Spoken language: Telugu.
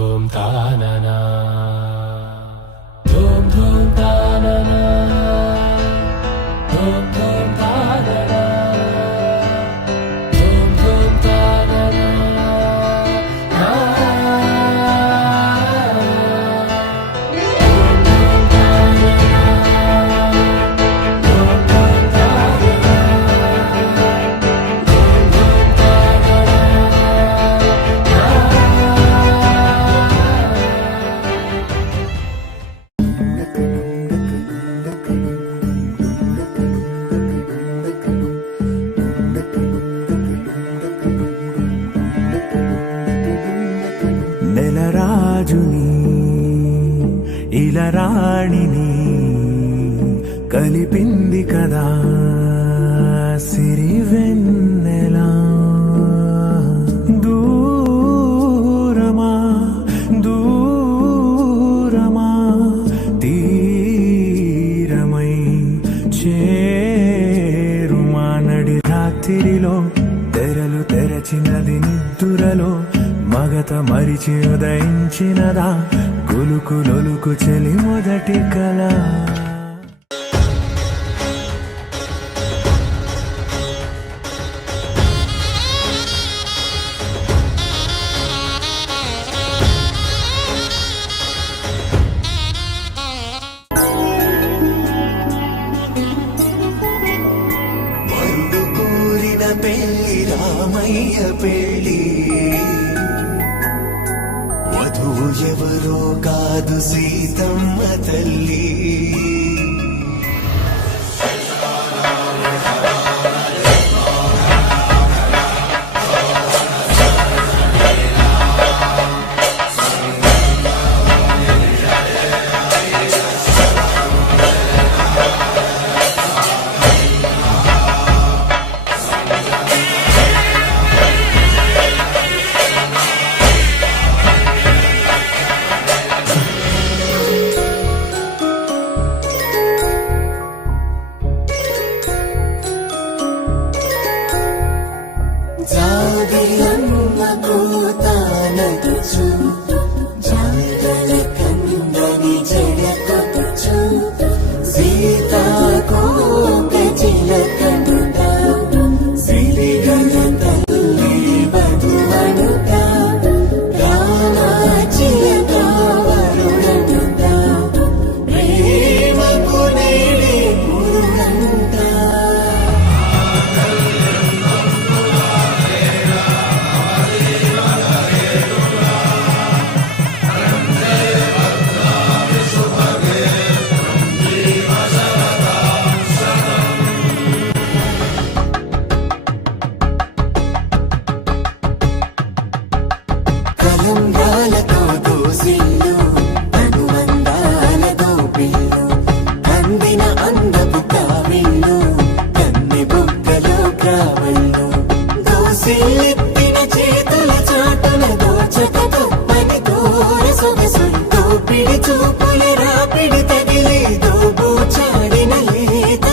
ధూమ్ తాననా ధూమ్ ధూమ్ తాననా ధూమ్ ధూమ్ తాననా ధూమ్ ధూమ్ తాననా నెలరాజుని ఇలరాణిని కలిపింది కదా సిరివెన్నెలా దూరమా దూరమా తీరమై చేరుమా నడి రాత్రిలో తెరలు తెరచినది నిద్దురలో మగత మరిచి ఉదయించినదా కులుకు లొలుకు చెలి మొదటి కళ వరుడు కోరిన పెళ్లి రామయ్య పెళ్లి వధువు ఎవరో కాదు సీతమ్మ తల్లి చేతుల చాటున దోచక తప్పని దూర సొగసుంటూ పిడి చూపుల రాపిడి తగిలి దోబూచాడిన లేత